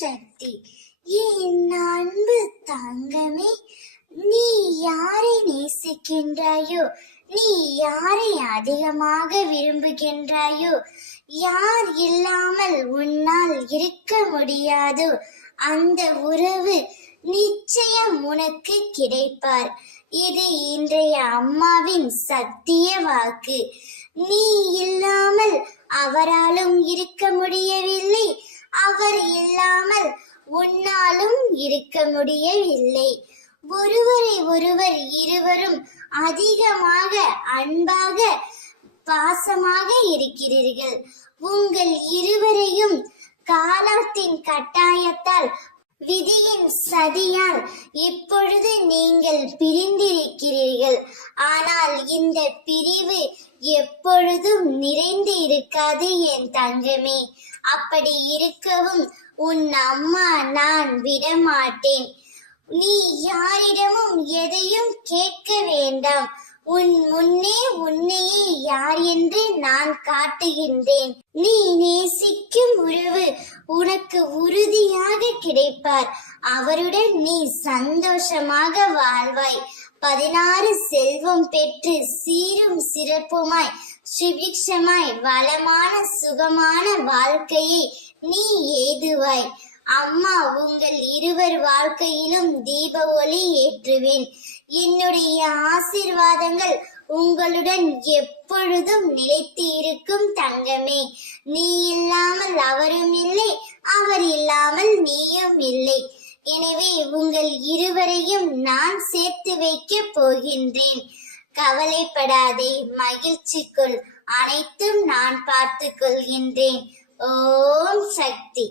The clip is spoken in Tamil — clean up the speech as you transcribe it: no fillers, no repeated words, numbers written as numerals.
சக்தி. என் அன்பு தங்கமே, நீ யாரை நேசிக்கின்றாயோ, நீ யாரை அதிகமாக விரும்புகின்றாயோ, யார் இல்லாமல் உன்னால் இருக்க முடியாதோ அந்த உறவு நிச்சயம் உனக்கு கிடைப்பார். இது இன்றைய அம்மாவின் சத்திய வாக்கு. நீ இல்லாமல் அவராலும் இருக்க முடியவில்லை, அவர் இல்லாமல் உன்னாலும் இருக்க முடியவில்லை. ஒருவரை ஒருவர் இருவரும் அதிகமாக அன்பாக பாசமாக இருக்கிறீர்கள். உங்கள் இருவரையும் காலத்தின் கட்டாயத்தால், விதியின் சதியால் இப்பொழுது நீங்கள் பிரிந்திருக்கிறீர்கள். ஆனால் இந்த பிரிவு எப்பொழுதும் நிறைந்து இருக்காது என் தங்கமே. அப்படி இருக்கவும் உன் அம்மா நான் விடமாட்டேன். நீ யாரிடமும் எதையும் கேட்க வேண்டாம். உன் முன்னே உன்னையே யார் என்று நான் காட்டுகின்றேன். நீ நேசிக்கும் உறவு உனக்கு உறுதியாக கிடைப்பார். அவருடன் நீ சந்தோஷமாக வாழ்வாய். 16 செல்வம் பெற்று சீரும் சிறப்புமாய் சுபிக்ஷமாய் வளமான சுகமான வாழ்க்கையை நீ ஏதுவாய். அம்மா உங்கள் இருவர் வாழ்க்கையிலும் தீப ஒளி ஏற்றுவேன். என்னுடைய ஆசீர்வாதங்கள் உங்களுடன் எப்பொழுதும் நிலைத்து இருக்கும் தங்கமே. நீ இல்லாமல் அவரும் இல்லை, அவர் இல்லாமல் நீயும் இல்லை. எனவே உங்கள் இருவரையும் நான் சேர்த்து வைக்க போகின்றேன். கவலைப்படாதே, மகிழ்ச்சிக்குள், அனைத்தும் நான் பார்த்து கொள்கின்றேன். ஓம் சக்தி.